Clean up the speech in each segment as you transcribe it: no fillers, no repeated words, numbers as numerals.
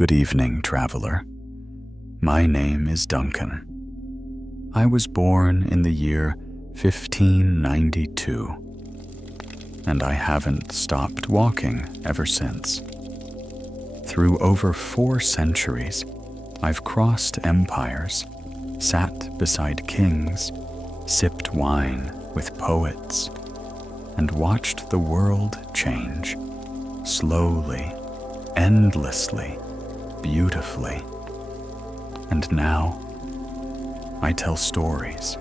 Good evening, traveler. My name is Duncan. I was born in the year 1592, and I haven't stopped walking ever since. Through over 4 centuries, I've crossed empires, sat beside kings, sipped wine with poets, and watched the world change, slowly, endlessly, beautifully. And now, I tell stories,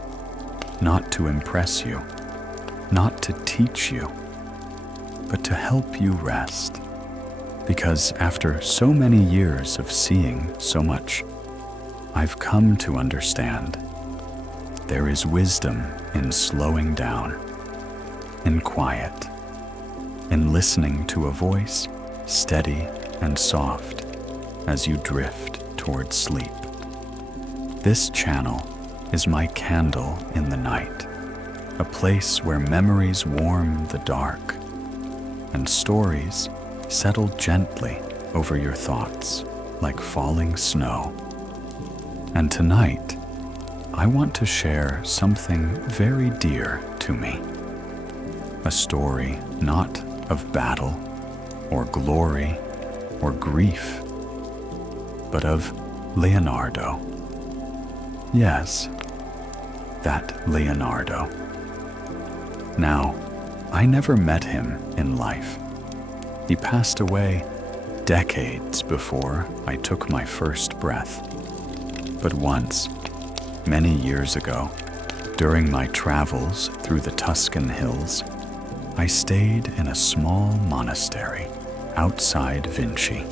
not to impress you, not to teach you, but to help you rest. Because after so many years of seeing so much, I've come to understand there is wisdom in slowing down, in quiet, in listening to a voice steady and soft as you drift toward sleep. This channel is my candle in the night, a place where memories warm the dark and stories settle gently over your thoughts like falling snow. And tonight, I want to share something very dear to me. A story not of battle or glory or grief, but of Leonardo. Yes, that Leonardo. Now, I never met him in life. He passed away decades before I took my first breath. But once, many years ago, during my travels through the Tuscan hills, I stayed in a small monastery outside Vinci.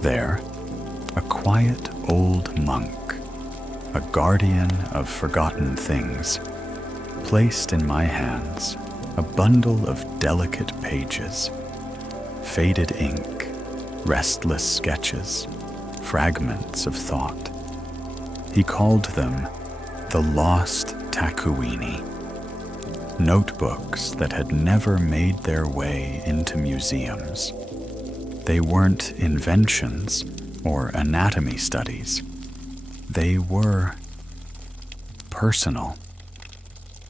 There, a quiet old monk, a guardian of forgotten things, placed in my hands a bundle of delicate pages, faded ink, restless sketches, fragments of thought. He called them the lost taccuini, notebooks that had never made their way into museums. They weren't inventions or anatomy studies. They were personal,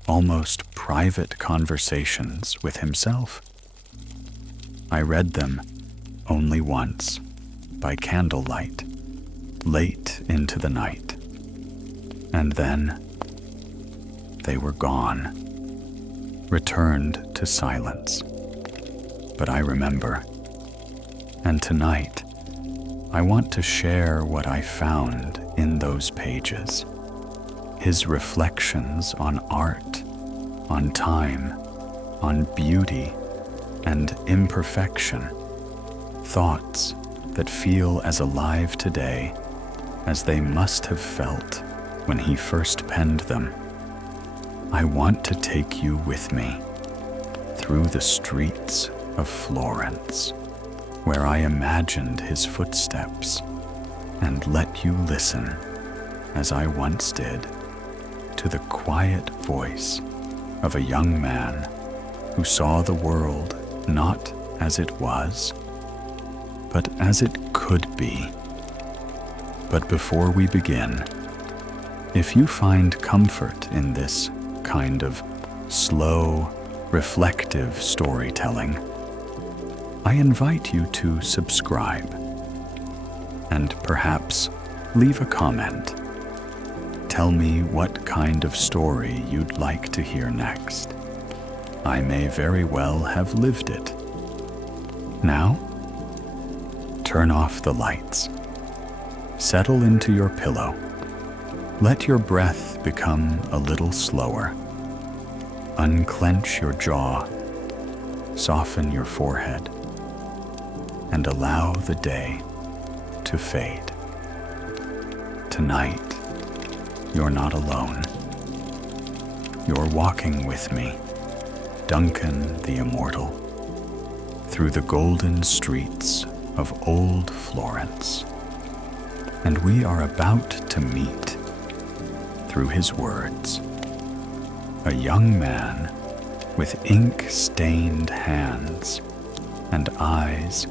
almost private conversations with himself. I read them only once, by candlelight, late into the night. And then they were gone, returned to silence. But I remember. And tonight, I want to share what I found in those pages. His reflections on art, on time, on beauty and imperfection. Thoughts that feel as alive today as they must have felt when he first penned them. I want to take you with me through the streets of Florence, where I imagined his footsteps, and let you listen, as I once did, to the quiet voice of a young man who saw the world not as it was, but as it could be. But before we begin, if you find comfort in this kind of slow, reflective storytelling, I invite you to subscribe and perhaps leave a comment. Tell me what kind of story you'd like to hear next. I may very well have lived it. Now, turn off the lights. Settle into your pillow. Let your breath become a little slower. Unclench your jaw. Soften your forehead. And allow the day to fade. Tonight, you're not alone. You're walking with me, Duncan the Immortal, through the golden streets of old Florence. And we are about to meet, through his words, a young man with ink-stained hands and eyes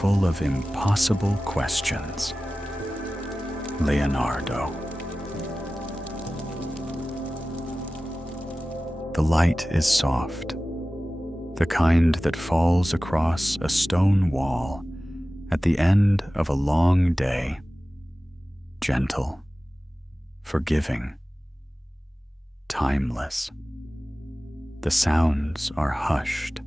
full of impossible questions. Leonardo. The light is soft, the kind that falls across a stone wall at the end of a long day, gentle, forgiving, timeless. The sounds are hushed,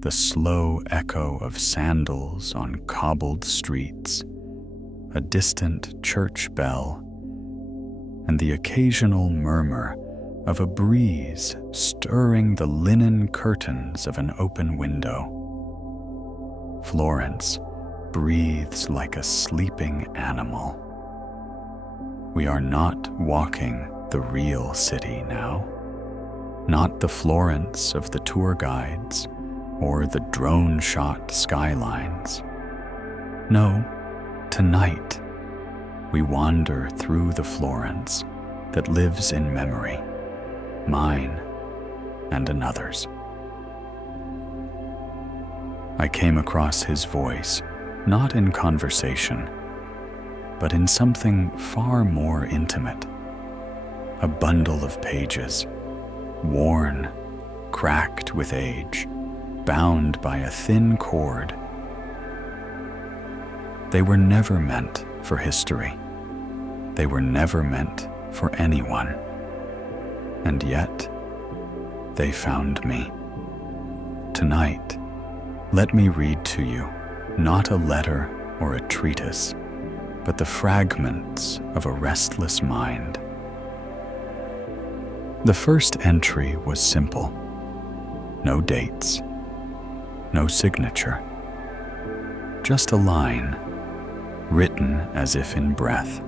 the slow echo of sandals on cobbled streets, a distant church bell, and the occasional murmur of a breeze stirring the linen curtains of an open window. Florence breathes like a sleeping animal. We are not walking the real city now, not the Florence of the tour guides or the drone-shot skylines. No, tonight we wander through the Florence that lives in memory, mine and another's. I came across his voice, not in conversation, but in something far more intimate. A bundle of pages, worn, cracked with age, bound by a thin cord. They were never meant for history. They were never meant for anyone. And yet, they found me. Tonight, let me read to you not a letter or a treatise, but the fragments of a restless mind. The first entry was simple. No dates, no signature. Just a line, written as if in breath.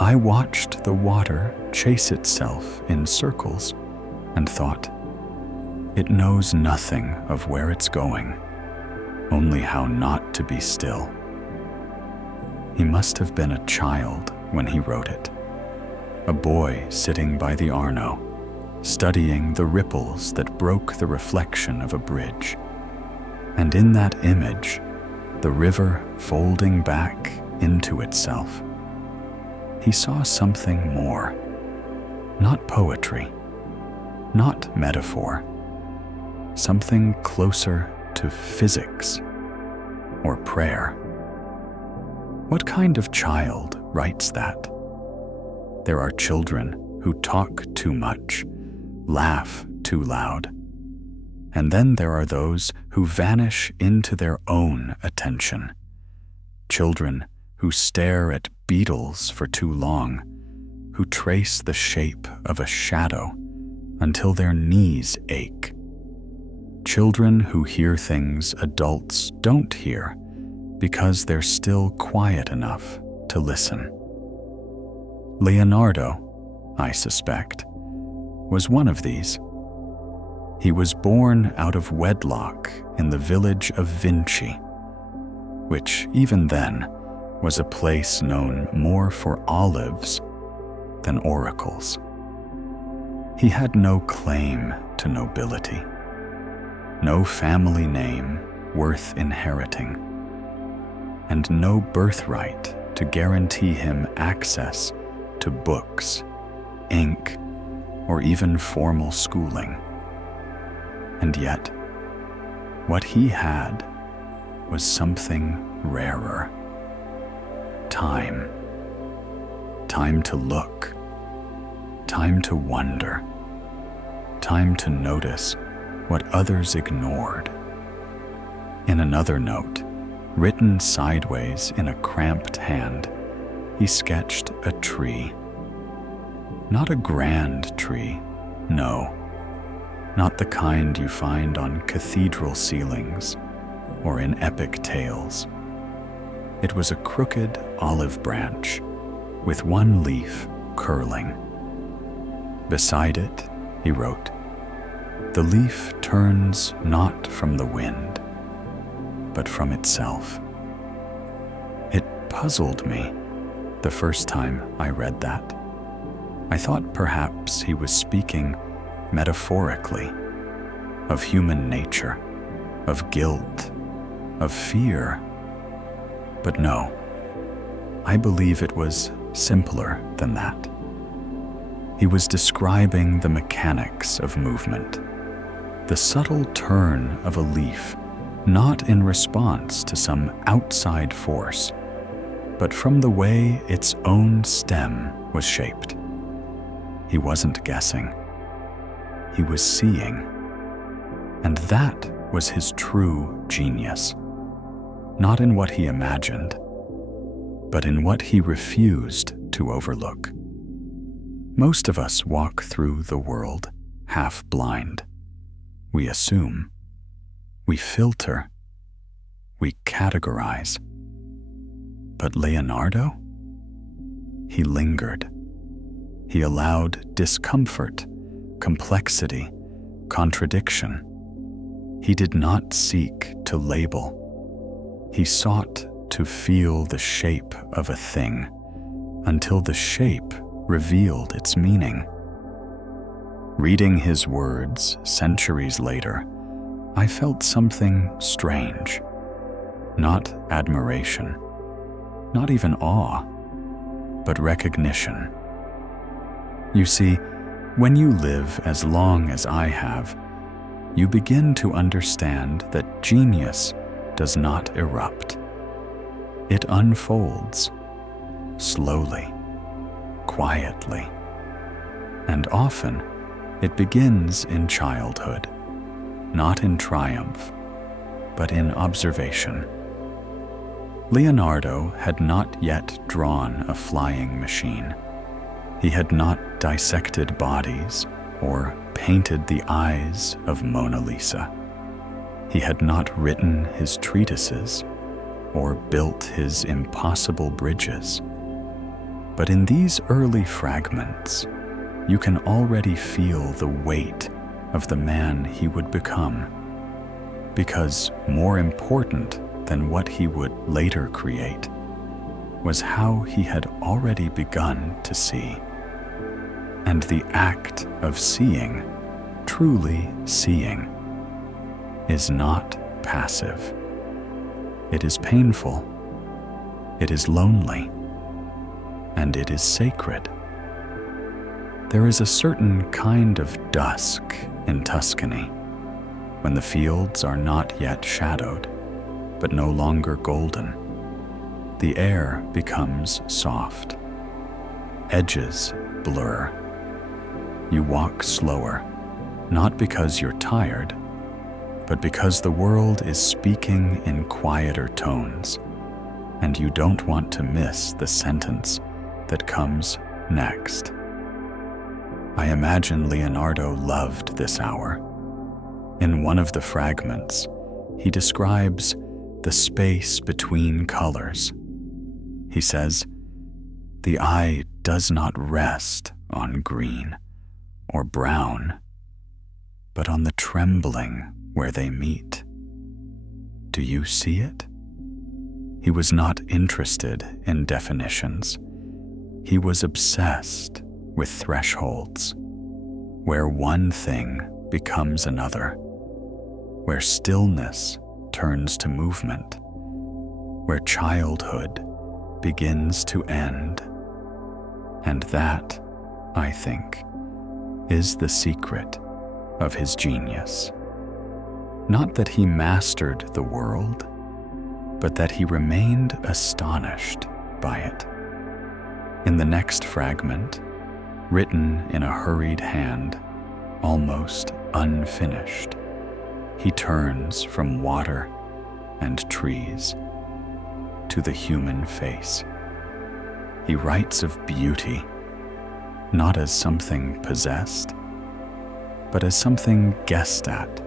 I watched the water chase itself in circles and thought, it knows nothing of where it's going, only how not to be still. He must have been a child when he wrote it, a boy sitting by the Arno, studying the ripples that broke the reflection of a bridge. And in that image, the river folding back into itself, he saw something more, not poetry, not metaphor, something closer to physics or prayer. What kind of child writes that? There are children who talk too much, laugh too loud, and then there are those who vanish into their own attention. Children who stare at beetles for too long, who trace the shape of a shadow until their knees ache. Children who hear things adults don't hear because they're still quiet enough to listen. Leonardo, I suspect, was one of these. He was born out of wedlock in the village of Vinci, which even then was a place known more for olives than oracles. He had no claim to nobility, no family name worth inheriting, and no birthright to guarantee him access to books, ink, or even formal schooling. And yet, what he had was something rarer. Time. Time to look. Time to wonder. Time to notice what others ignored. In another note, written sideways in a cramped hand, he sketched a tree. Not a grand tree, no. Not the kind you find on cathedral ceilings or in epic tales. It was a crooked olive branch with one leaf curling. Beside it, he wrote, "The leaf turns not from the wind, but from itself." It puzzled me the first time I read that. I thought perhaps he was speaking metaphorically of human nature, of guilt, of fear. But no, I believe it was simpler than that. He was describing the mechanics of movement, the subtle turn of a leaf, not in response to some outside force, but from the way its own stem was shaped. He wasn't guessing. He was seeing. And that was his true genius, not in what he imagined, but in what he refused to overlook. Most of us walk through the world half blind. We assume, we filter, we categorize. But Leonardo? He lingered. He allowed discomfort, complexity, contradiction. He did not seek to label. He sought to feel the shape of a thing until the shape revealed its meaning. Reading his words centuries later, I felt something strange. Not admiration, not even awe, but recognition. You see, when you live as long as I have, you begin to understand that genius does not erupt. It unfolds, slowly, quietly, and often it begins in childhood, not in triumph, but in observation. Leonardo had not yet drawn a flying machine. He had not dissected bodies or painted the eyes of Mona Lisa. He had not written his treatises or built his impossible bridges. But in these early fragments, you can already feel the weight of the man he would become, because more important than what he would later create was how he had already begun to see. And the act of seeing, truly seeing, is not passive. It is painful, it is lonely, and it is sacred. There is a certain kind of dusk in Tuscany, when the fields are not yet shadowed, but no longer golden. The air becomes soft. Edges blur. You walk slower, not because you're tired, but because the world is speaking in quieter tones, and you don't want to miss the sentence that comes next. I imagine Leonardo loved this hour. In one of the fragments, he describes the space between colors. He says, "The eye does not rest on green or brown, but on the trembling where they meet. Do you see it?" He was not interested in definitions. He was obsessed with thresholds, where one thing becomes another, where stillness turns to movement, where childhood begins to end. And that, I think, is the secret of his genius. Not that he mastered the world, but that he remained astonished by it. In the next fragment, written in a hurried hand, almost unfinished, he turns from water and trees to the human face. He writes of beauty, not as something possessed, but as something guessed at,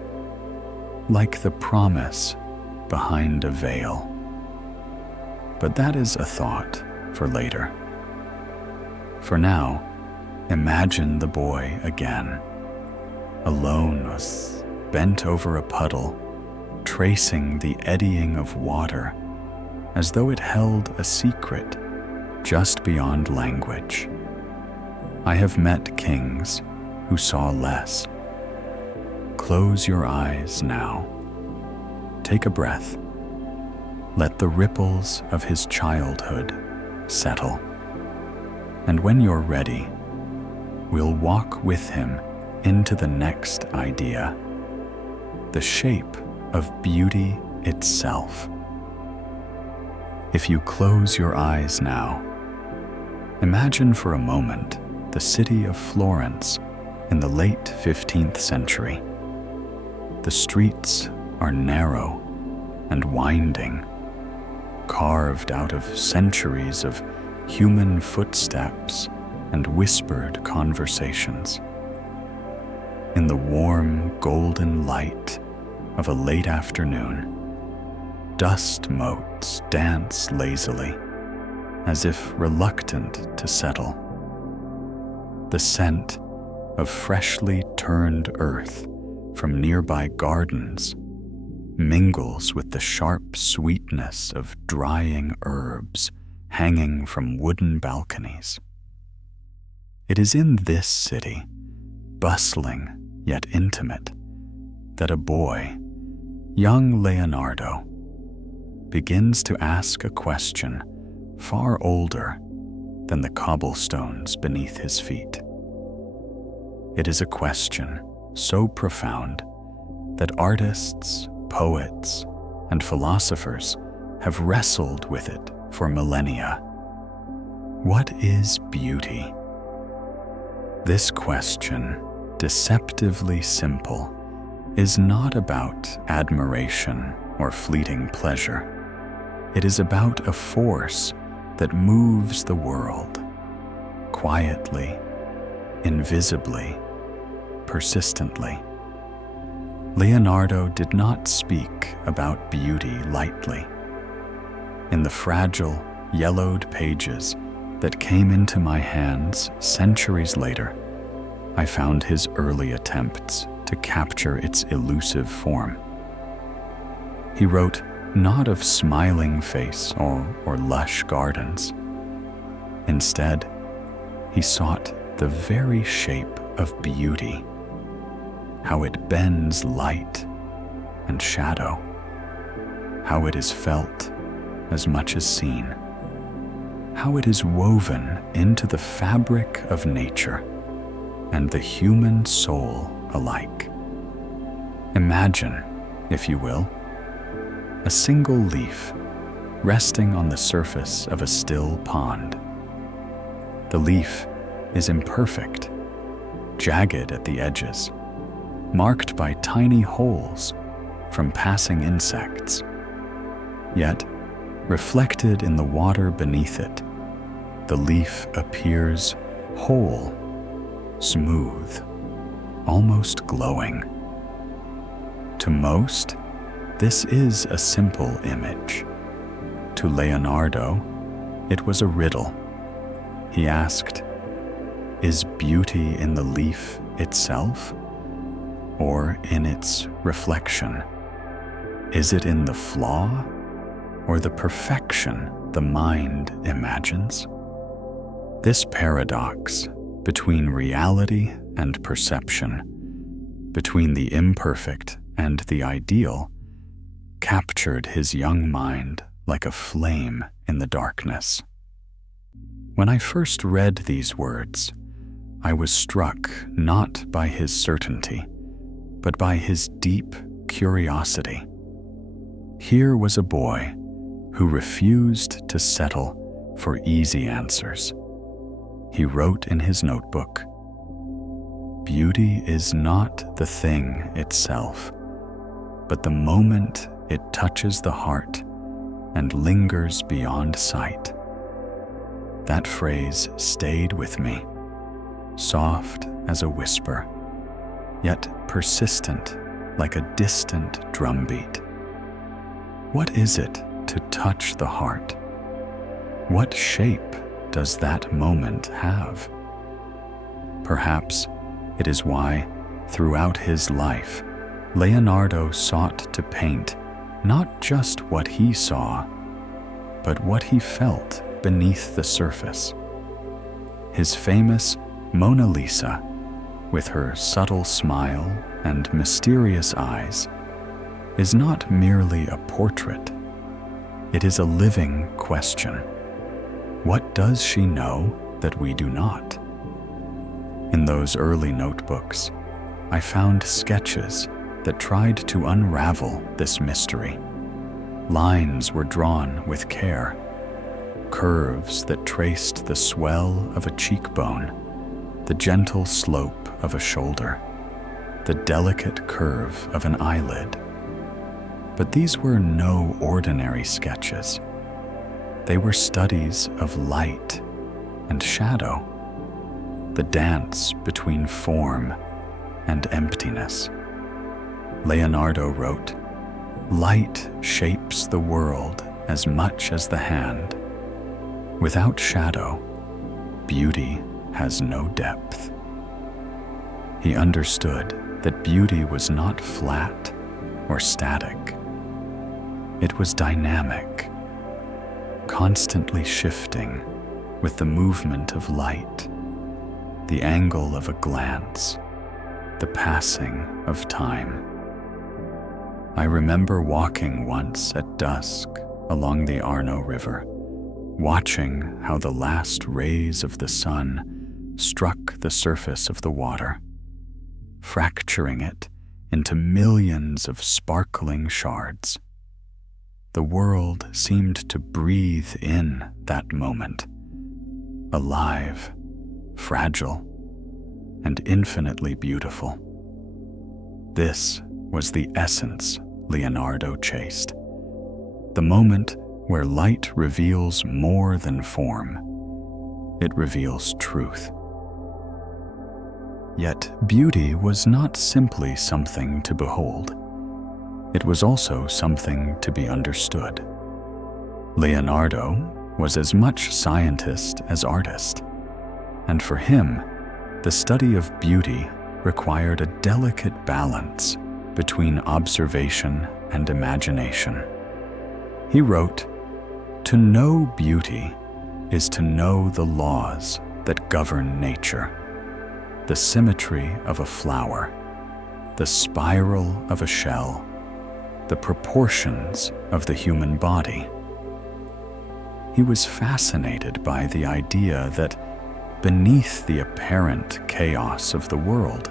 like the promise behind a veil. But that is a thought for later. For now, imagine the boy again, alone, bent over a puddle, tracing the eddying of water as though it held a secret just beyond language. I have met kings who saw less. Close your eyes now. Take a breath let the ripples of his childhood settle. And when you're ready, we'll walk with him into the next idea, the shape of beauty itself. If you close your eyes now, imagine for a moment the city of Florence in the late 15th century. The streets are narrow and winding, carved out of centuries of human footsteps and whispered conversations. In the warm, golden light of a late afternoon, dust motes dance lazily, as if reluctant to settle. The scent of freshly turned earth from nearby gardens mingles with the sharp sweetness of drying herbs hanging from wooden balconies. It is in this city, bustling yet intimate, that a boy, young Leonardo, begins to ask a question far older than the cobblestones beneath his feet. It is a question so profound that artists, poets, and philosophers have wrestled with it for millennia. What is beauty? This question, deceptively simple, is not about admiration or fleeting pleasure. It is about a force that moves the world, quietly, invisibly, persistently. Leonardo did not speak about beauty lightly. In the fragile, yellowed pages that came into my hands centuries later, I found his early attempts to capture its elusive form. He wrote not of smiling face or lush gardens. Instead, he sought the very shape of beauty, how it bends light and shadow, how it is felt as much as seen, how it is woven into the fabric of nature and the human soul alike. Imagine, if you will, a single leaf resting on the surface of a still pond. The leaf is imperfect, jagged at the edges, marked by tiny holes from passing insects. Yet, reflected in the water beneath it, the leaf appears whole, smooth, almost glowing. To most, this is a simple image. To Leonardo, it was a riddle. He asked, is beauty in the leaf itself, or in its reflection? Is it in the flaw, or the perfection the mind imagines? This paradox between reality and perception, between the imperfect and the ideal, captured his young mind like a flame in the darkness. When I first read these words, I was struck not by his certainty, but by his deep curiosity. Here was a boy who refused to settle for easy answers. He wrote in his notebook, "Beauty is not the thing itself, but the moment it touches the heart and lingers beyond sight." That phrase stayed with me, soft as a whisper, yet persistent like a distant drumbeat. What is it to touch the heart? What shape does that moment have? Perhaps it is why, throughout his life, Leonardo sought to paint not just what he saw, but what he felt beneath the surface. His famous Mona Lisa, with her subtle smile and mysterious eyes, is not merely a portrait. It is a living question. What does she know that we do not? In those early notebooks, I found sketches that tried to unravel this mystery. Lines were drawn with care, curves that traced the swell of a cheekbone, the gentle slope of a shoulder, the delicate curve of an eyelid. But these were no ordinary sketches. They were studies of light and shadow, the dance between form and emptiness. Leonardo wrote, "Light shapes the world as much as the hand. Without shadow, beauty has no depth." He understood that beauty was not flat or static. It was dynamic, constantly shifting with the movement of light, the angle of a glance, the passing of time. I remember walking once at dusk along the Arno River, watching how the last rays of the sun struck the surface of the water, fracturing it into millions of sparkling shards. The world seemed to breathe in that moment, alive, fragile, and infinitely beautiful. This was the essence Leonardo chased, the moment where light reveals more than form. It reveals truth. Yet beauty was not simply something to behold. It was also something to be understood. Leonardo was as much scientist as artist, and for him, the study of beauty required a delicate balance between observation and imagination. He wrote, "To know beauty is to know the laws that govern nature, the symmetry of a flower, the spiral of a shell, the proportions of the human body." He was fascinated by the idea that beneath the apparent chaos of the world,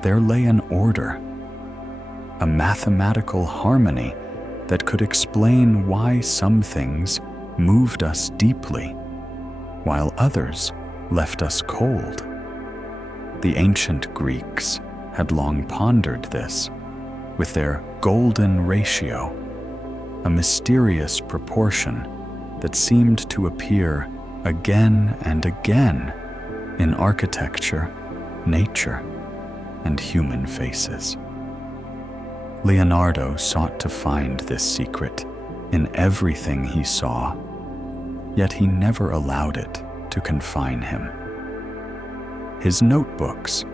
there lay an order, a mathematical harmony that could explain why some things moved us deeply, while others left us cold. The ancient Greeks had long pondered this, with their golden ratio, a mysterious proportion that seemed to appear again and again in architecture, nature, and human faces. Leonardo sought to find this secret in everything he saw, yet he never allowed it to confine him. His notebooks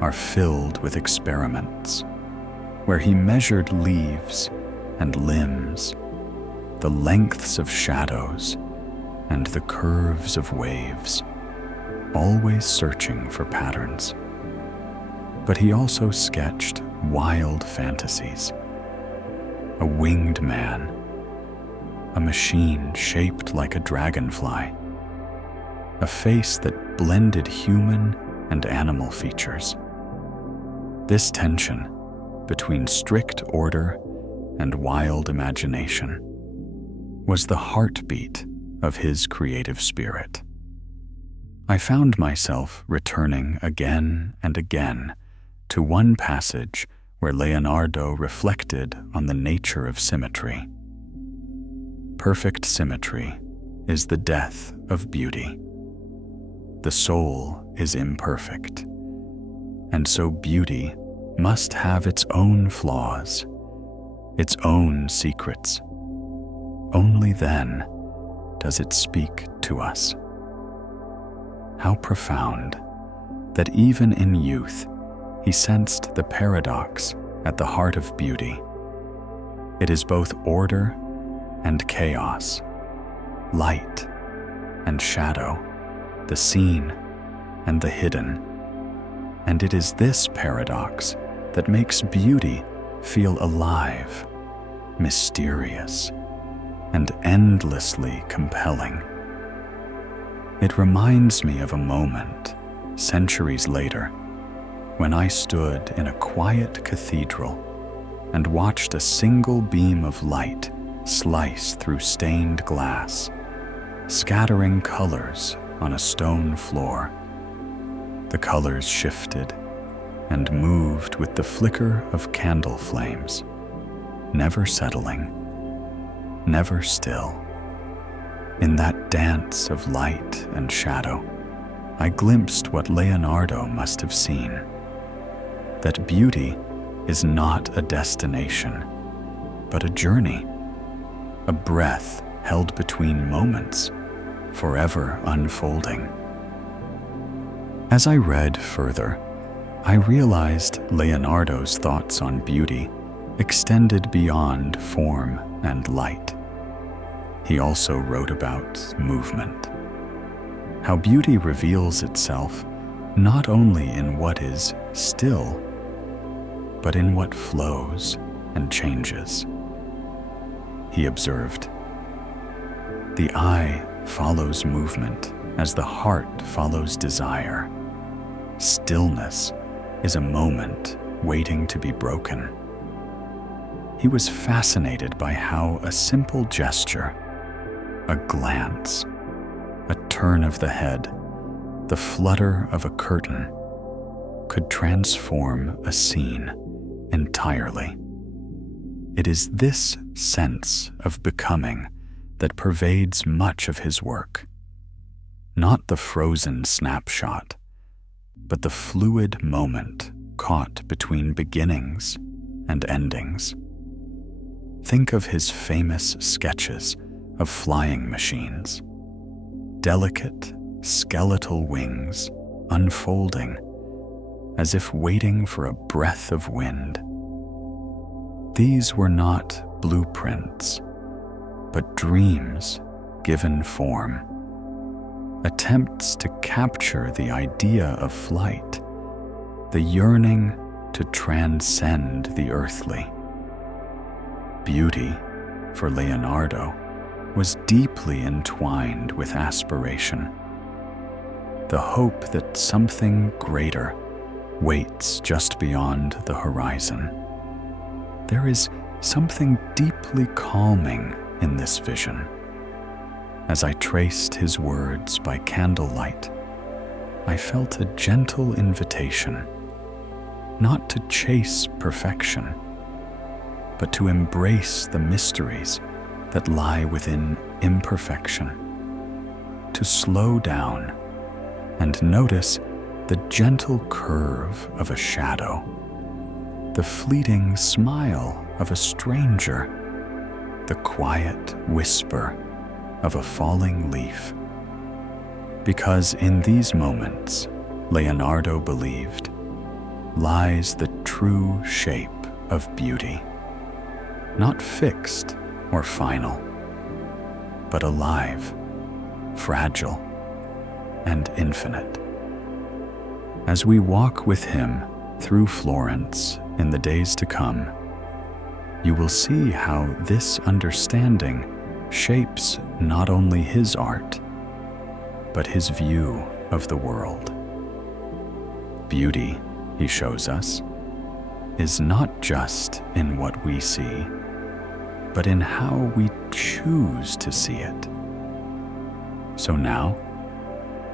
are filled with experiments, where he measured leaves and limbs, the lengths of shadows and the curves of waves, always searching for patterns. But he also sketched wild fantasies. A winged man, a machine shaped like a dragonfly, a face that blended human and animal features. This tension between strict order and wild imagination was the heartbeat of his creative spirit. I found myself returning again and again to one passage where Leonardo reflected on the nature of symmetry. Perfect symmetry is the death of beauty. The soul is imperfect, and so beauty must have its own flaws, its own secrets. Only then does it speak to us. How profound that even in youth he sensed the paradox at the heart of beauty. It is both order and chaos, light and shadow, the seen and the hidden. And it is this paradox that makes beauty feel alive, mysterious, and endlessly compelling. It reminds me of a moment, centuries later, when I stood in a quiet cathedral and watched a single beam of light slice through stained glass, scattering colors on a stone floor. The colors shifted and moved with the flicker of candle flames, never settling, never still. In that dance of light and shadow, I glimpsed what Leonardo must have seen, that beauty is not a destination, but a journey, a breath held between moments, forever unfolding. As I read further, I realized Leonardo's thoughts on beauty extended beyond form and light. He also wrote about movement, how beauty reveals itself not only in what is still, but in what flows and changes. He observed, "The eye follows movement as the heart follows desire. Stillness is a moment waiting to be broken." He was fascinated by how a simple gesture, a glance, a turn of the head, the flutter of a curtain, could transform a scene entirely. It is this sense of becoming that pervades much of his work. Not the frozen snapshot, but the fluid moment caught between beginnings and endings. Think of his famous sketches of flying machines, delicate skeletal wings unfolding as if waiting for a breath of wind. These were not blueprints, but dreams given form, attempts to capture the idea of flight, the yearning to transcend the earthly. Beauty, for Leonardo, was deeply entwined with aspiration, the hope that something greater waits just beyond the horizon. There is something deeply calming in this vision. As I traced his words by candlelight, I felt a gentle invitation, not to chase perfection, but to embrace the mysteries that lie within imperfection, to slow down and notice the gentle curve of a shadow, the fleeting smile of a stranger, the quiet whisper of a falling leaf. Because in these moments, Leonardo believed, lies the true shape of beauty, not fixed or final, but alive, fragile, and infinite. As we walk with him through Florence in the days to come, you will see how this understanding shapes not only his art, but his view of the world. Beauty, he shows us, is not just in what we see, but in how we choose to see it. So now,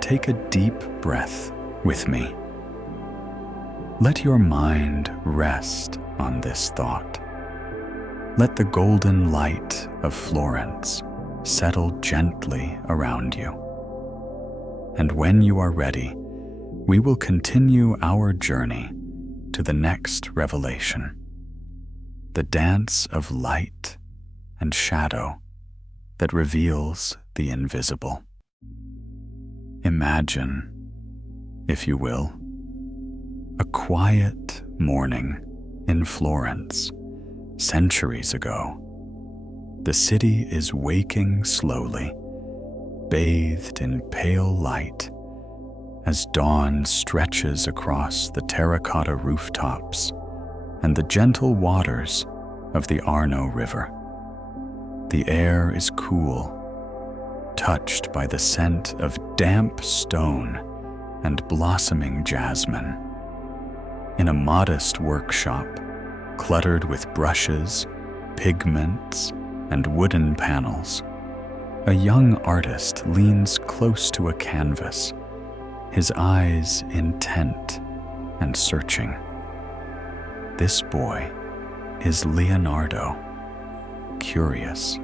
take a deep breath with me. Let your mind rest on this thought. Let the golden light of Florence settle gently around you. And when you are ready, we will continue our journey to the next revelation, the dance of light and shadow that reveals the invisible. Imagine, if you will, a quiet morning in Florence centuries ago. The city is waking slowly, bathed in pale light, as dawn stretches across the terracotta rooftops and the gentle waters of the Arno River. The air is cool, touched by the scent of damp stone and blossoming jasmine. In a modest workshop, cluttered with brushes, pigments, and wooden panels, a young artist leans close to a canvas, his eyes intent and searching. This boy is Leonardo, curious,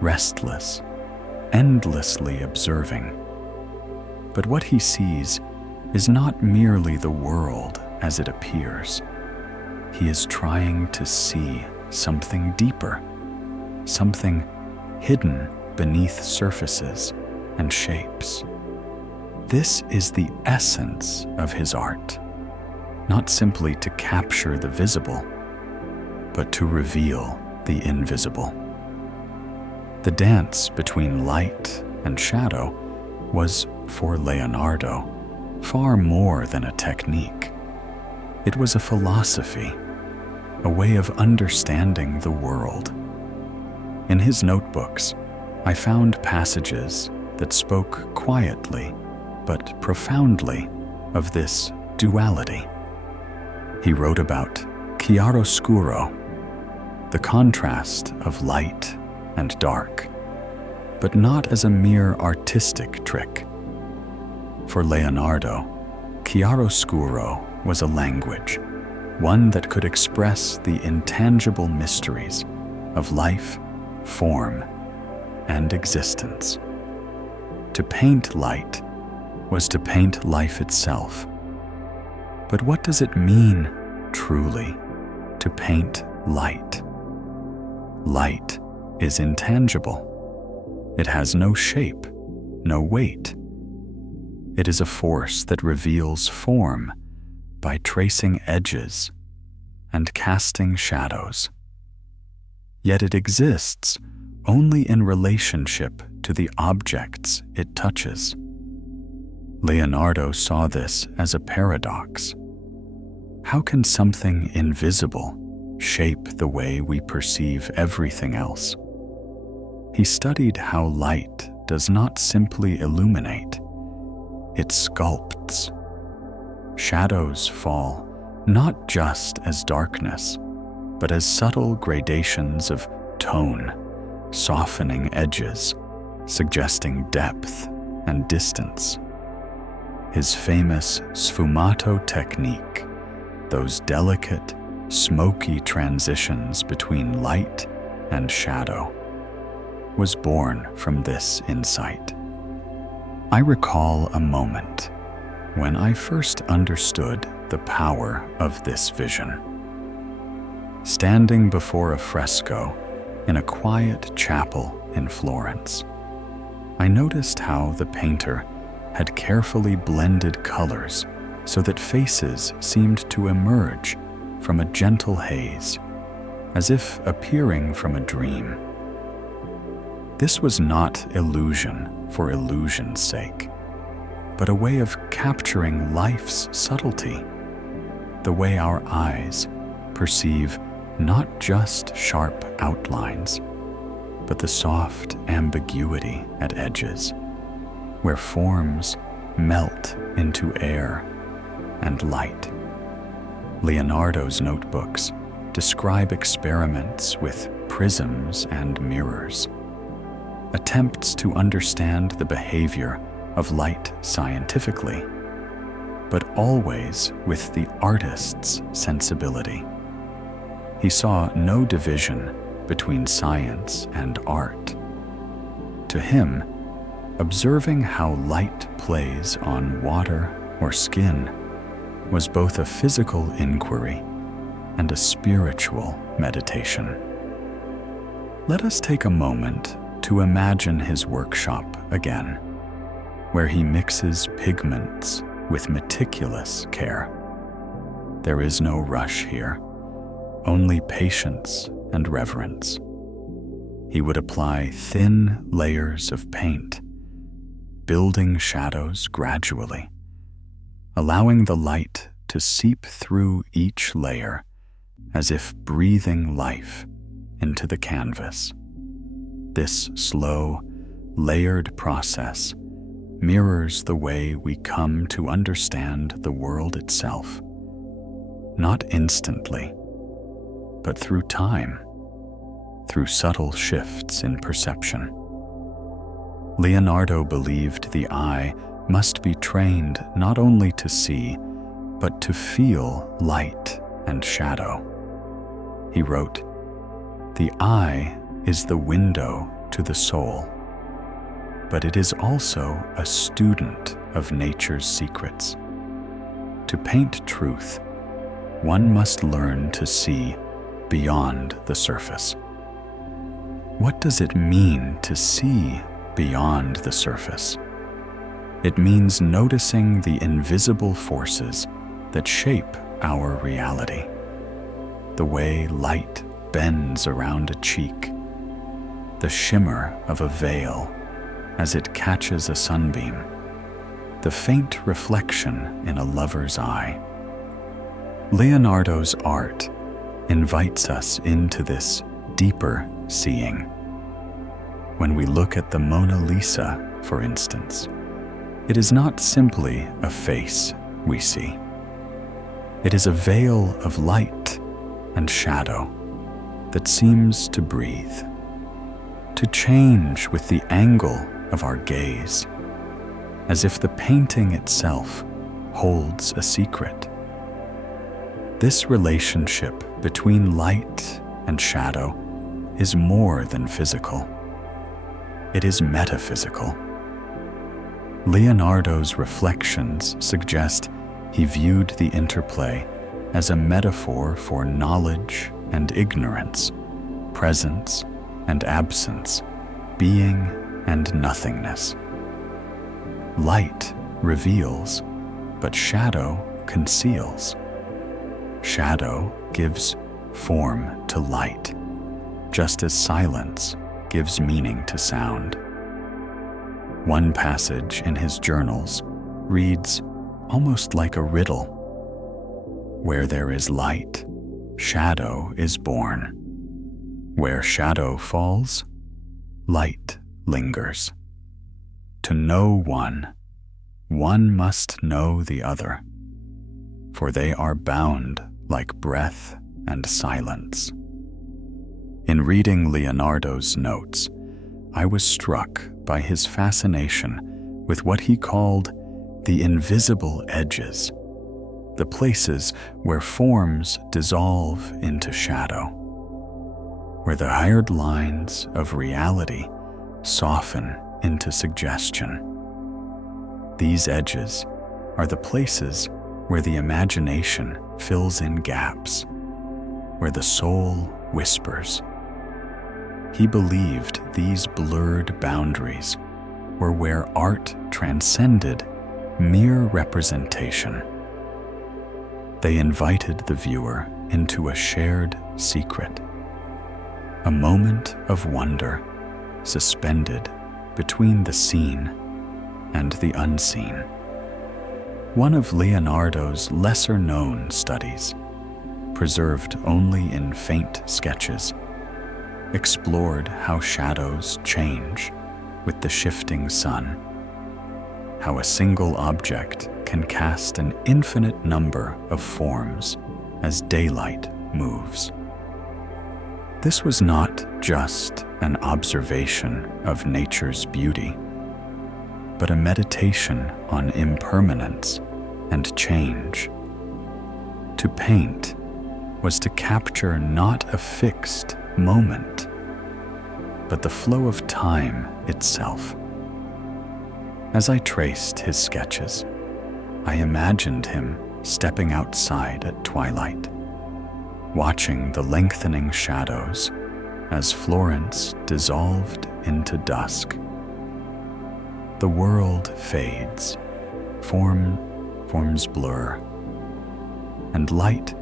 restless, endlessly observing. But what he sees is not merely the world as it appears. He is trying to see something deeper, something hidden beneath surfaces and shapes. This is the essence of his art, not simply to capture the visible, but to reveal the invisible. The dance between light and shadow was, for Leonardo, far more than a technique. It was a philosophy, a way of understanding the world. In his notebooks, I found passages that spoke quietly but profoundly of this duality. He wrote about chiaroscuro, the contrast of light and dark, but not as a mere artistic trick. For Leonardo, chiaroscuro was a language, one that could express the intangible mysteries of life, form, and existence. To paint light was to paint life itself. But what does it mean, truly, to paint light? Light is intangible. It has no shape, no weight. It is a force that reveals form by tracing edges and casting shadows. Yet it exists only in relationship to the objects it touches. Leonardo saw this as a paradox. How can something invisible shape the way we perceive everything else? He studied how light does not simply illuminate, it sculpts. Shadows fall not just as darkness, but as subtle gradations of tone, softening edges, suggesting depth and distance. His famous sfumato technique, those delicate, smoky transitions between light and shadow, was born from this insight. I recall a moment when I first understood the power of this vision. Standing before a fresco in a quiet chapel in Florence, I noticed how the painter had carefully blended colors so that faces seemed to emerge from a gentle haze, as if appearing from a dream. This was not illusion for illusion's sake, but a way of capturing life's subtlety, the way our eyes perceive not just sharp outlines, but the soft ambiguity at edges, where forms melt into air and light. Leonardo's notebooks describe experiments with prisms and mirrors, attempts to understand the behavior of light scientifically, but always with the artist's sensibility. He saw no division between science and art. To him, observing how light plays on water or skin was both a physical inquiry and a spiritual meditation. Let us take a moment to imagine his workshop again, where he mixes pigments with meticulous care. There is no rush here, only patience and reverence. He would apply thin layers of paint, building shadows gradually, allowing the light to seep through each layer as if breathing life into the canvas. This slow, layered process mirrors the way we come to understand the world itself, not instantly, but through time, through subtle shifts in perception. Leonardo believed the eye must be trained not only to see, but to feel light and shadow. He wrote, "The eye is the window to the soul, but it is also a student of nature's secrets. To paint truth, one must learn to see beyond the surface." What does it mean to see beyond the surface? It means noticing the invisible forces that shape our reality. The way light bends around a cheek, the shimmer of a veil as it catches a sunbeam, the faint reflection in a lover's eye. Leonardo's art invites us into this deeper seeing. When we look at the Mona Lisa, for instance, it is not simply a face we see. It is a veil of light and shadow that seems to breathe, to change with the angle of our gaze, as if the painting itself holds a secret. This relationship between light and shadow is more than physical. It is metaphysical. Leonardo's reflections suggest he viewed the interplay as a metaphor for knowledge and ignorance, presence and absence, being and nothingness. Light reveals, but shadow conceals. Shadow gives form to light, just as silence gives meaning to sound. One passage in his journals reads almost like a riddle. Where there is light, shadow is born. Where shadow falls, light lingers. To know one, one must know the other, for they are bound like breath and silence. In reading Leonardo's notes, I was struck by his fascination with what he called the invisible edges, the places where forms dissolve into shadow, where the hired lines of reality soften into suggestion. These edges are the places where the imagination fills in gaps, where the soul whispers. He believed these blurred boundaries were where art transcended mere representation. They invited the viewer into a shared secret, a moment of wonder suspended between the seen and the unseen. One of Leonardo's lesser-known studies, preserved only in faint sketches, explored how shadows change with the shifting sun, how a single object can cast an infinite number of forms as daylight moves. This was not just an observation of nature's beauty, but a meditation on impermanence and change. To paint was to capture not a fixed moment, but the flow of time itself. As I traced his sketches, I imagined him stepping outside at twilight, watching the lengthening shadows as Florence dissolved into dusk. The world fades, forms blur, and light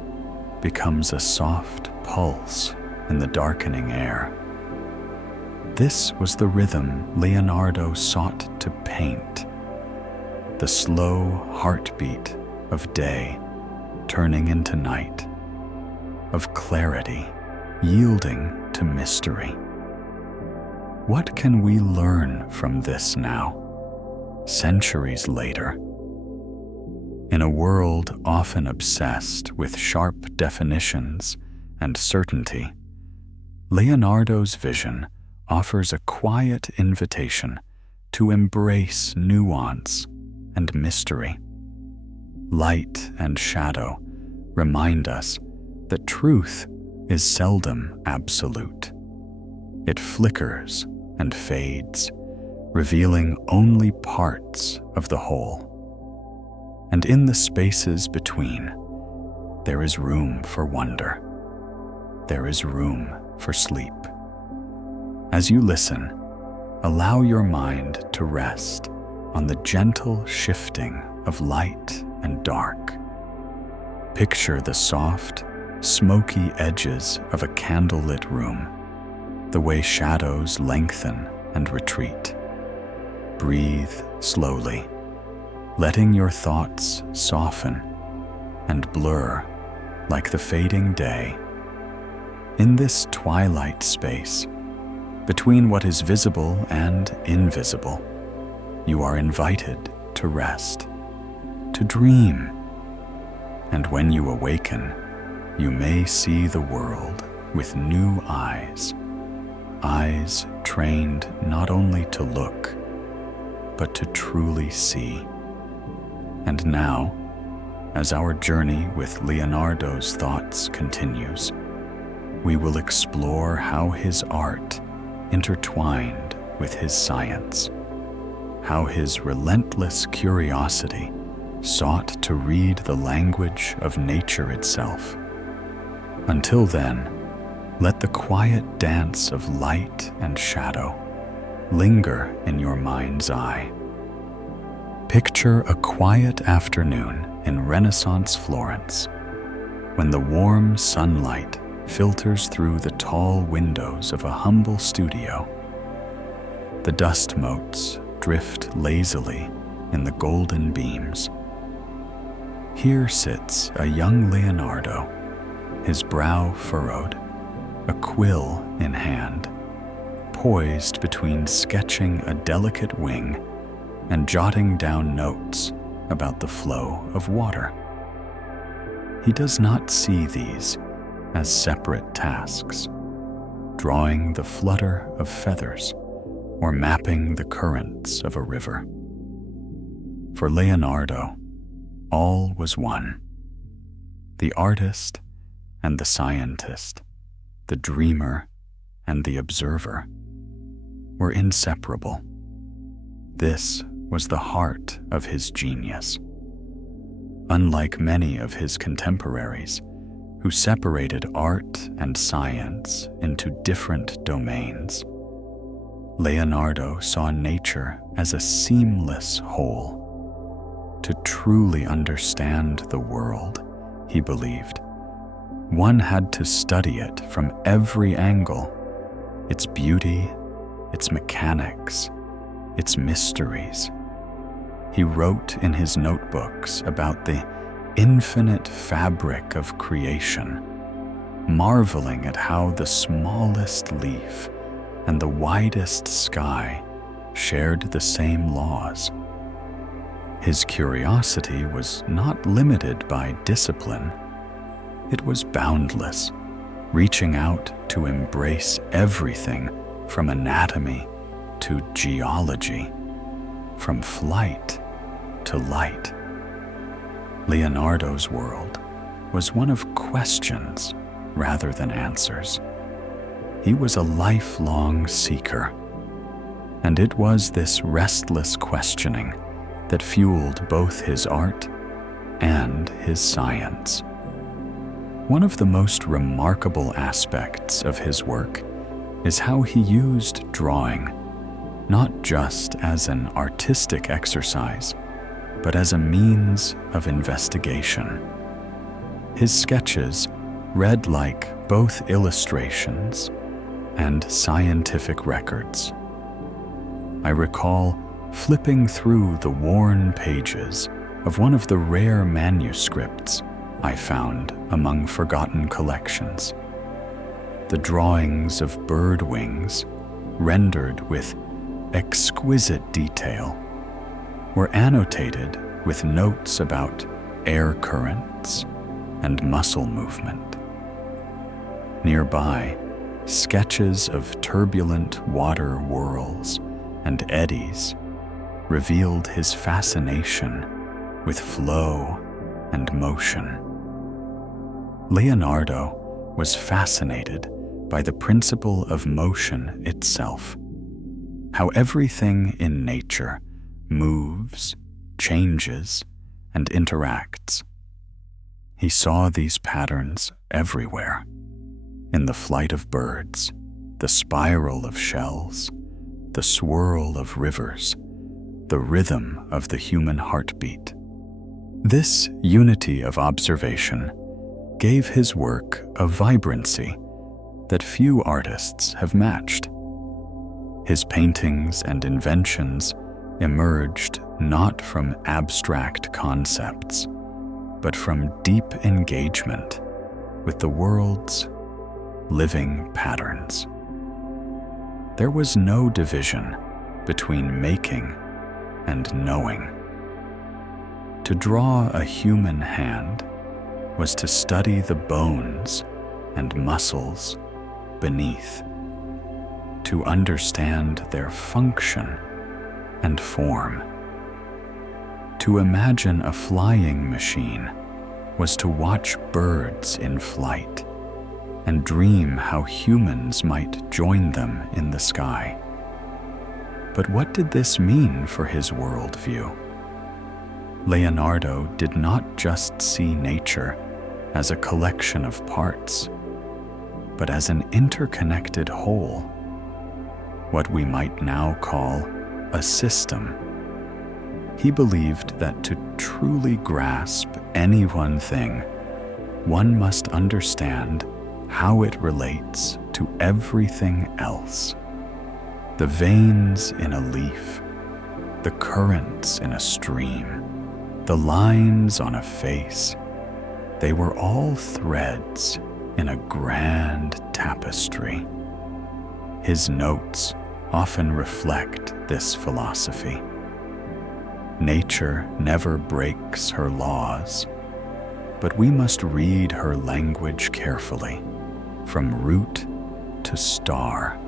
becomes a soft pulse in the darkening air. This was the rhythm Leonardo sought to paint, the slow heartbeat of day turning into night, of clarity yielding to mystery. What can we learn from this now, centuries later? In a world often obsessed with sharp definitions and certainty, Leonardo's vision offers a quiet invitation to embrace nuance and mystery. Light and shadow remind us that truth is seldom absolute. It flickers and fades, revealing only parts of the whole. And in the spaces between, there is room for wonder. There is room for sleep. As you listen, allow your mind to rest on the gentle shifting of light and dark. Picture the soft, smoky edges of a candlelit room, the way shadows lengthen and retreat. Breathe slowly, letting your thoughts soften and blur like the fading day. In this twilight space, between what is visible and invisible, you are invited to rest, to dream. And when you awaken, you may see the world with new eyes, eyes trained not only to look, but to truly see. And now, as our journey with Leonardo's thoughts continues, we will explore how his art intertwined with his science, how his relentless curiosity sought to read the language of nature itself. Until then, let the quiet dance of light and shadow linger in your mind's eye. Picture a quiet afternoon in Renaissance Florence, when the warm sunlight filters through the tall windows of a humble studio. The dust motes drift lazily in the golden beams. Here sits a young Leonardo, his brow furrowed, a quill in hand, poised between sketching a delicate wing and jotting down notes about the flow of water. He does not see these as separate tasks, drawing the flutter of feathers or mapping the currents of a river. For Leonardo, all was one. The artist and the scientist, the dreamer and the observer, were inseparable. This was the heart of his genius. Unlike many of his contemporaries, who separated art and science into different domains, Leonardo saw nature as a seamless whole. To truly understand the world, he believed, one had to study it from every angle: its beauty, its mechanics, its mysteries. He wrote in his notebooks about the infinite fabric of creation, marveling at how the smallest leaf and the widest sky shared the same laws. His curiosity was not limited by discipline. It was boundless, reaching out to embrace everything from anatomy to geology, from flight to light. Leonardo's world was one of questions rather than answers. He was a lifelong seeker, and it was this restless questioning that fueled both his art and his science. One of the most remarkable aspects of his work is how he used drawing, not just as an artistic exercise, but as a means of investigation. His sketches read like both illustrations and scientific records. I recall flipping through the worn pages of one of the rare manuscripts I found among forgotten collections. The drawings of bird wings rendered with exquisite detail, were annotated with notes about air currents and muscle movement. Nearby, sketches of turbulent water whirls and eddies revealed his fascination with flow and motion. Leonardo was fascinated by the principle of motion itself, how everything in nature moves, changes, and interacts. He saw these patterns everywhere, in the flight of birds, the spiral of shells, the swirl of rivers, the rhythm of the human heartbeat. This unity of observation gave his work a vibrancy that few artists have matched. His paintings and inventions emerged not from abstract concepts, but from deep engagement with the world's living patterns. There was no division between making and knowing. To draw a human hand was to study the bones and muscles beneath, to understand their function and form. To imagine a flying machine was to watch birds in flight and dream how humans might join them in the sky. But what did this mean for his worldview? Leonardo did not just see nature as a collection of parts, but as an interconnected whole, what we might now call a system. He believed that to truly grasp any one thing, one must understand how it relates to everything else. The veins in a leaf, the currents in a stream, the lines on a face, they were all threads in a grand tapestry. His notes often reflect this philosophy. Nature never breaks her laws, but we must read her language carefully, from root to star,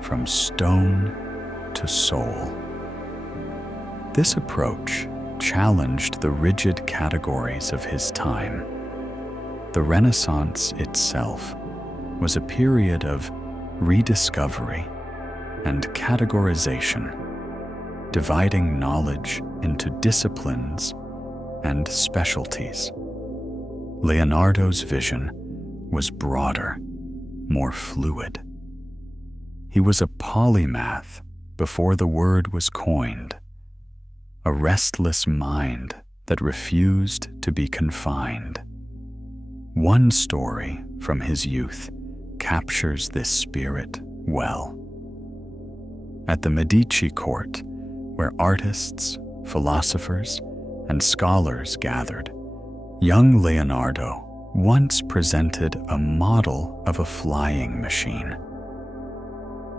from stone to soul. This approach challenged the rigid categories of his time. The Renaissance itself was a period of rediscovery and categorization, dividing knowledge into disciplines and specialties. Leonardo's vision was broader, more fluid. He was a polymath before the word was coined, a restless mind that refused to be confined. One story from his youth captures this spirit well. At the Medici court, where artists, philosophers, and scholars gathered, young Leonardo once presented a model of a flying machine.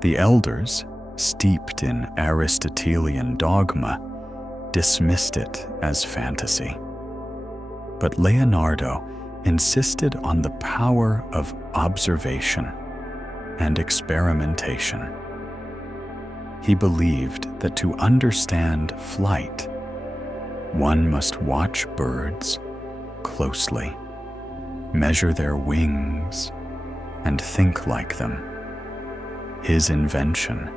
The elders, steeped in Aristotelian dogma, dismissed it as fantasy. But Leonardo insisted on the power of observation and experimentation. He believed that to understand flight, one must watch birds closely, measure their wings, and think like them. His invention,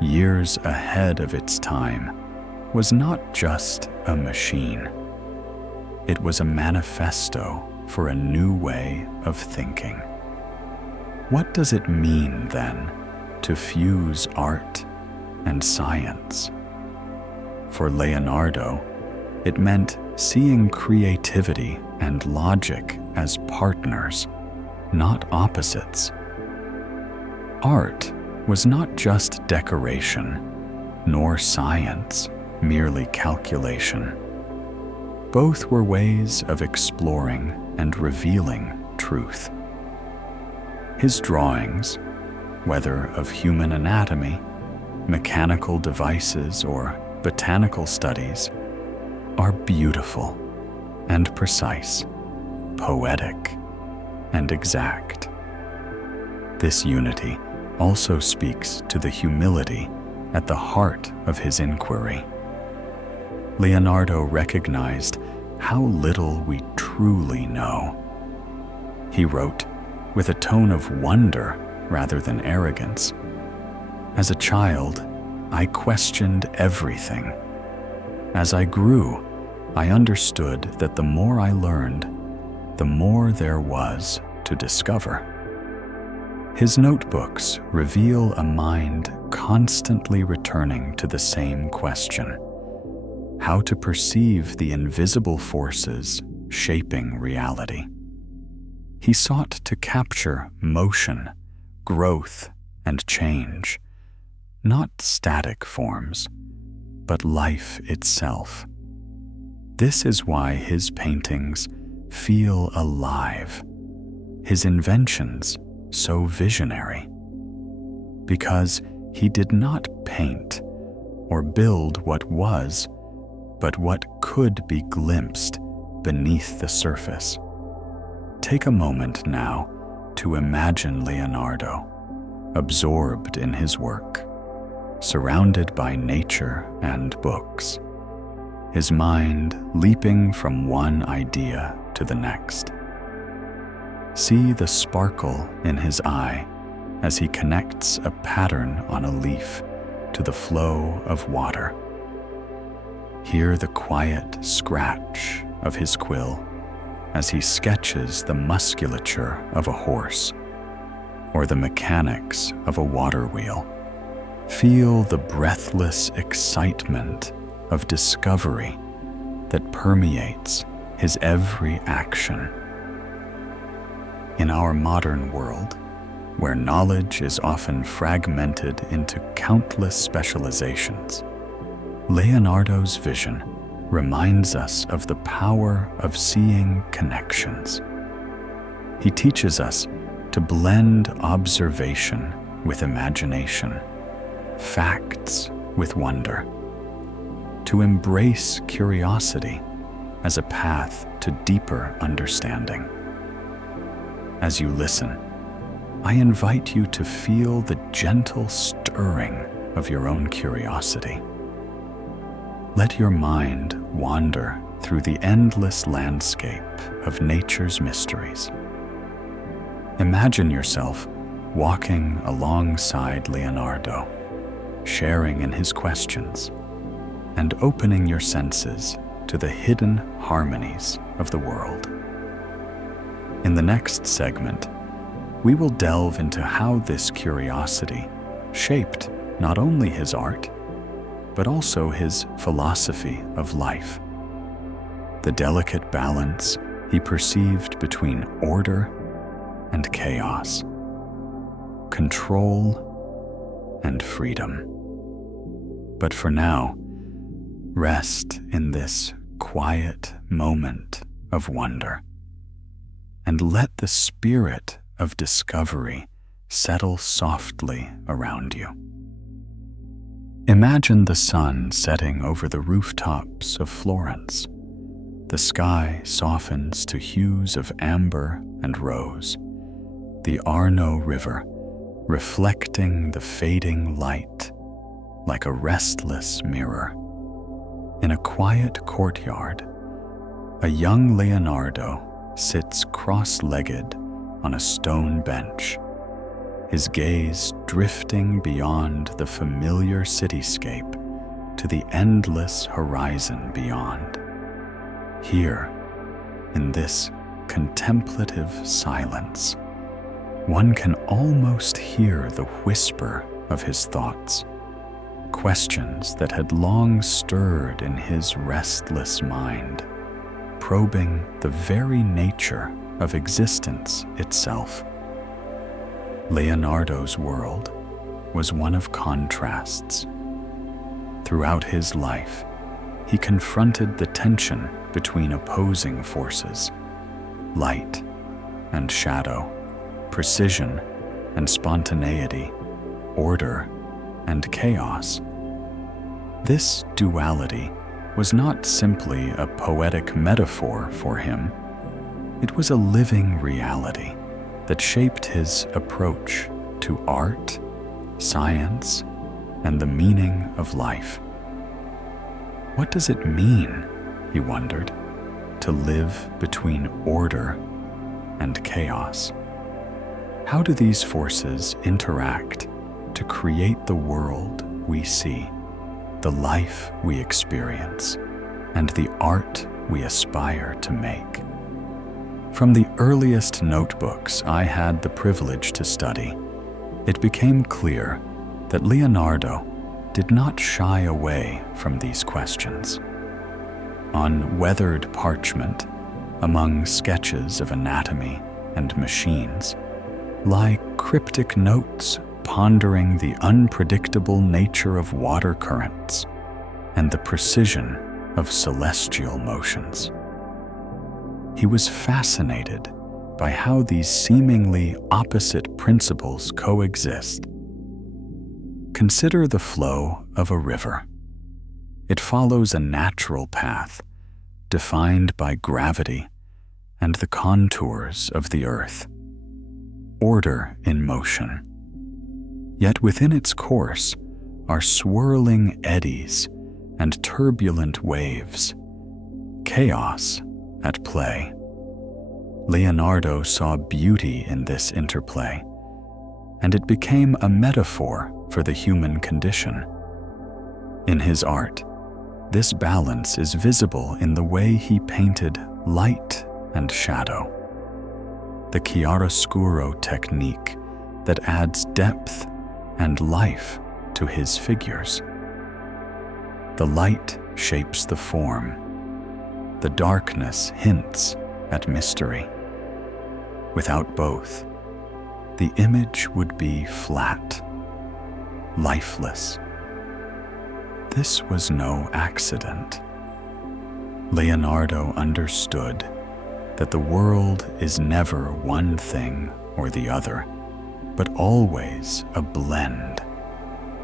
years ahead of its time, was not just a machine. It was a manifesto for a new way of thinking. What does it mean, then, to fuse art and science? For Leonardo, it meant seeing creativity and logic as partners, not opposites. Art was not just decoration, nor science merely calculation. Both were ways of exploring and revealing truth. His drawings, whether of human anatomy, mechanical devices, or botanical studies, are beautiful and precise, poetic and exact. This unity also speaks to the humility at the heart of his inquiry. Leonardo recognized how little we truly know. He wrote with a tone of wonder rather than arrogance. As a child, I questioned everything. As I grew, I understood that the more I learned, the more there was to discover. His notebooks reveal a mind constantly returning to the same question: how to perceive the invisible forces shaping reality. He sought to capture motion, growth, and change, not static forms, but life itself. This is why his paintings feel alive, his inventions so visionary. Because he did not paint or build what was, but what could be glimpsed beneath the surface. Take a moment now to imagine Leonardo, absorbed in his work, surrounded by nature and books, his mind leaping from one idea to the next. See the sparkle in his eye as he connects a pattern on a leaf to the flow of water. Hear the quiet scratch of his quill as he sketches the musculature of a horse or the mechanics of a water wheel. Feel the breathless excitement of discovery that permeates his every action. In our modern world, where knowledge is often fragmented into countless specializations, Leonardo's vision reminds us of the power of seeing connections. He teaches us to blend observation with imagination, facts with wonder, to embrace curiosity as a path to deeper understanding. As you listen, I invite you to feel the gentle stirring of your own curiosity. Let your mind wander through the endless landscape of nature's mysteries. Imagine yourself walking alongside Leonardo, sharing in his questions, and opening your senses to the hidden harmonies of the world. In the next segment, we will delve into how this curiosity shaped not only his art, but also his philosophy of life. The delicate balance he perceived between order and chaos, control and freedom. But for now, rest in this quiet moment of wonder, and let the spirit of discovery settle softly around you. Imagine the sun setting over the rooftops of Florence. The sky softens to hues of amber and rose, the Arno River reflecting the fading light like a restless mirror. In a quiet courtyard, a young Leonardo sits cross-legged on a stone bench, his gaze drifting beyond the familiar cityscape to the endless horizon beyond. Here, in this contemplative silence, one can almost hear the whisper of his thoughts, questions that had long stirred in his restless mind, probing the very nature of existence itself. Leonardo's world was one of contrasts. Throughout his life, he confronted the tension between opposing forces, light and shadow, precision and spontaneity, order and chaos. This duality was not simply a poetic metaphor for him. It was a living reality that shaped his approach to art, science, and the meaning of life. What does it mean, he wondered, to live between order and chaos? How do these forces interact to create the world we see, the life we experience, and the art we aspire to make? From the earliest notebooks I had the privilege to study, it became clear that Leonardo did not shy away from these questions. On weathered parchment, among sketches of anatomy and machines, lie cryptic notes pondering the unpredictable nature of water currents and the precision of celestial motions. He was fascinated by how these seemingly opposite principles coexist. Consider the flow of a river. It follows a natural path, defined by gravity and the contours of the earth. Order in motion. Yet within its course are swirling eddies and turbulent waves, chaos at play. Leonardo saw beauty in this interplay, and it became a metaphor for the human condition. In his art, this balance is visible in the way he painted light and shadow, the chiaroscuro technique that adds depth and life to his figures. The light shapes the form. The darkness hints at mystery. Without both, the image would be flat, lifeless. This was no accident. Leonardo understood that the world is never one thing or the other, but always a blend,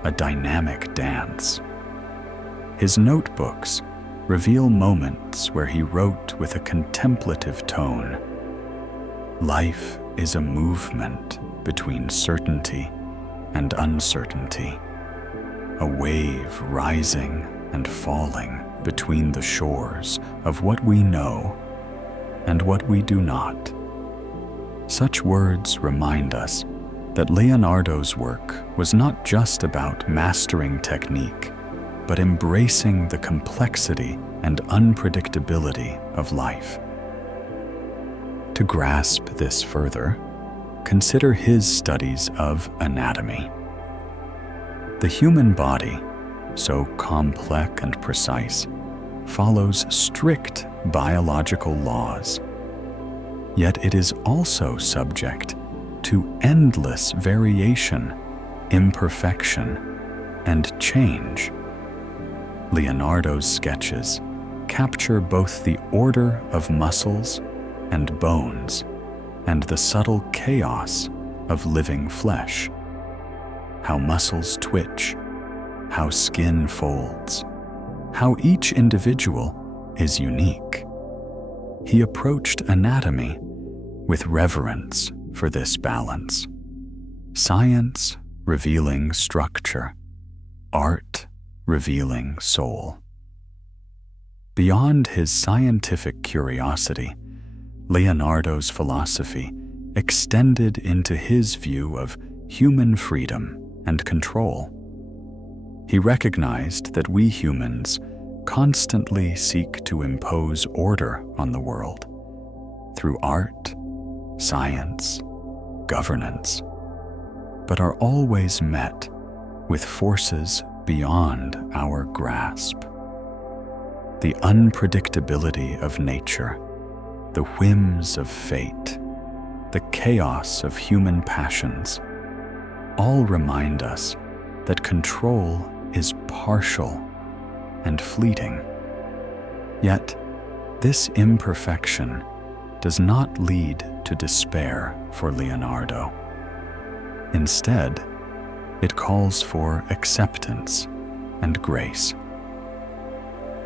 a dynamic dance. His notebooks reveal moments where he wrote with a contemplative tone. Life is a movement between certainty and uncertainty, a wave rising and falling between the shores of what we know and what we do not. Such words remind us that Leonardo's work was not just about mastering technique, but embracing the complexity and unpredictability of life. To grasp this further, consider his studies of anatomy. The human body, so complex and precise, follows strict biological laws. Yet it is also subject to endless variation, imperfection, and change. Leonardo's sketches capture both the order of muscles and bones and the subtle chaos of living flesh. How muscles twitch, how skin folds, how each individual is unique. He approached anatomy with reverence for this balance. Science revealing structure, art revealing soul. Beyond his scientific curiosity, Leonardo's philosophy extended into his view of human freedom and control. He recognized that we humans constantly seek to impose order on the world through art, science, governance, but are always met with forces beyond our grasp. The unpredictability of nature, the whims of fate, the chaos of human passions, all remind us that control is partial and fleeting. Yet, this imperfection does not lead to despair for Leonardo. Instead, It calls for acceptance and grace.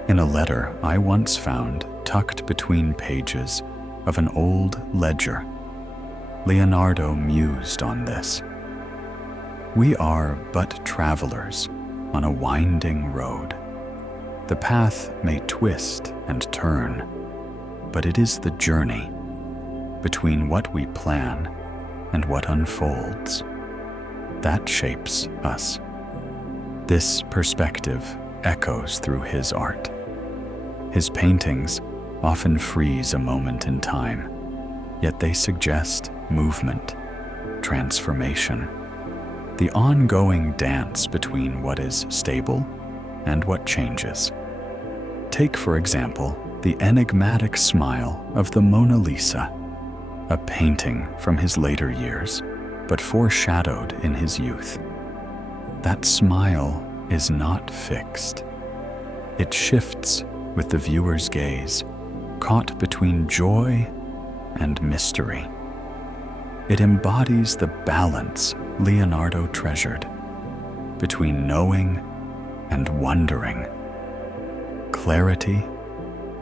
In a letter I once found tucked between pages of an old ledger, Leonardo mused on this. We are but travelers on a winding road. The path may twist and turn, but it is the journey between what we plan and what unfolds that shapes us. This perspective echoes through his art. His paintings often freeze a moment in time, yet they suggest movement, transformation, the ongoing dance between what is stable and what changes. Take, for example, the enigmatic smile of the Mona Lisa, a painting from his later years, but foreshadowed in his youth. That smile is not fixed. It shifts with the viewer's gaze, caught between joy and mystery. It embodies the balance Leonardo treasured between knowing and wondering, clarity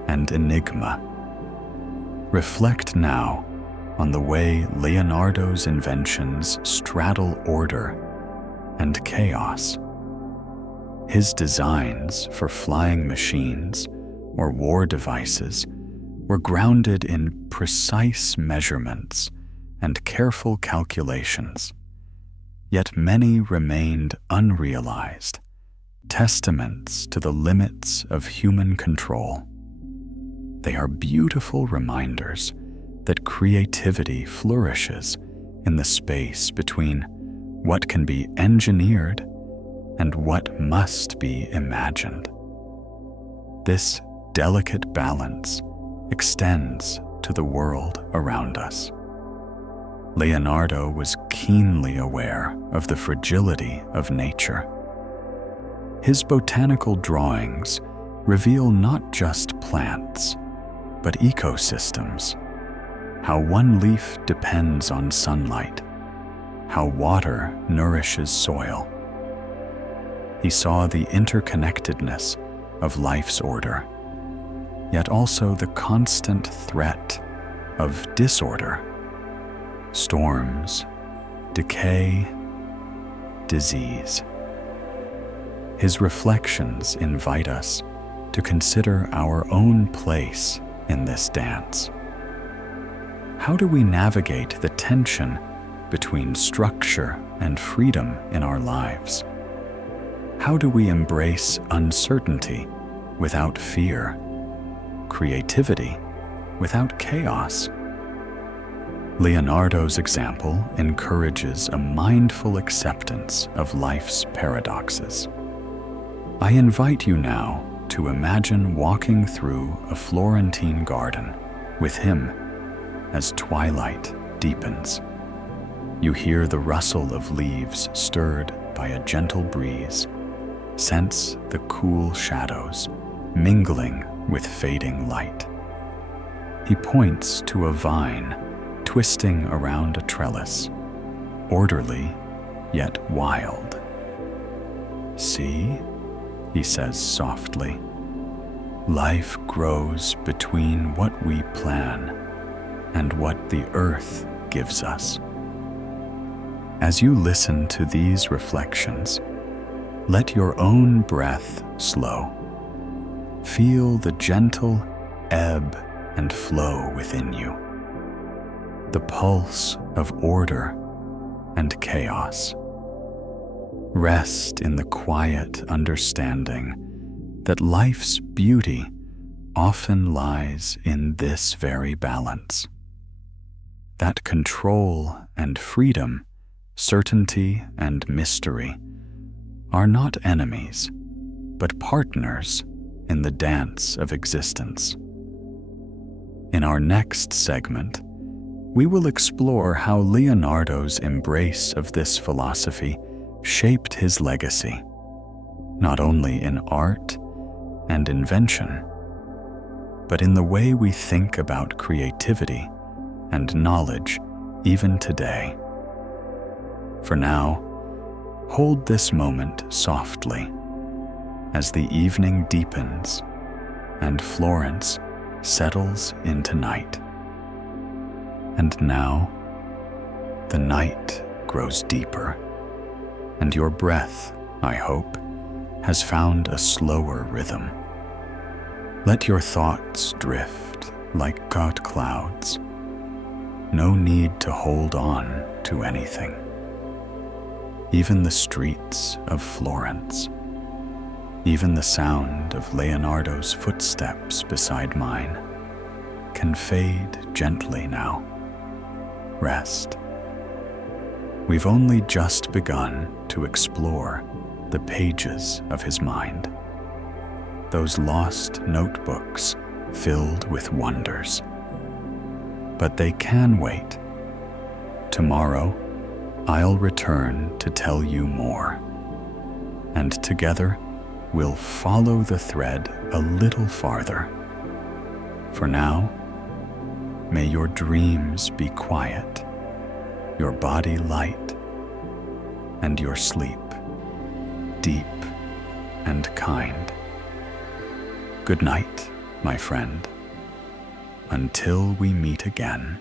and enigma. Reflect now on the way Leonardo's inventions straddle order and chaos. His designs for flying machines or war devices were grounded in precise measurements and careful calculations, yet many remained unrealized, testaments to the limits of human control. They are beautiful reminders that creativity flourishes in the space between what can be engineered and what must be imagined. This delicate balance extends to the world around us. Leonardo was keenly aware of the fragility of nature. His botanical drawings reveal not just plants, but ecosystems, how one leaf depends on sunlight, how water nourishes soil. He saw the interconnectedness of life's order, yet also the constant threat of disorder, storms, decay, disease. His reflections invite us to consider our own place in this dance. How do we navigate the tension between structure and freedom in our lives? How do we embrace uncertainty without fear, creativity without chaos? Leonardo's example encourages a mindful acceptance of life's paradoxes. I invite you now to imagine walking through a Florentine garden with him as twilight deepens. You hear the rustle of leaves stirred by a gentle breeze. Sense the cool shadows mingling with fading light. He points to a vine twisting around a trellis, orderly yet wild. See, he says softly, life grows between what we plan and what the earth gives us. As you listen to these reflections, let your own breath slow. Feel the gentle ebb and flow within you, the pulse of order and chaos. Rest in the quiet understanding that life's beauty often lies in this very balance. That control and freedom, certainty and mystery are not enemies, but partners in the dance of existence. In our next segment, we will explore how Leonardo's embrace of this philosophy shaped his legacy, not only in art and invention, but in the way we think about creativity and knowledge even today. For now, hold this moment softly as the evening deepens and Florence settles into night. And now, the night grows deeper, and your breath, I hope, has found a slower rhythm. Let your thoughts drift like god clouds. No need to hold on to anything. Even the streets of Florence, even the sound of Leonardo's footsteps beside mine, can fade gently now. Rest. We've only just begun to explore the pages of his mind, those lost notebooks filled with wonders. But they can wait. Tomorrow, I'll return to tell you more, and together we'll follow the thread a little farther. For now, may your dreams be quiet, your body light, and your sleep deep and kind. Good night, my friend, until we meet again.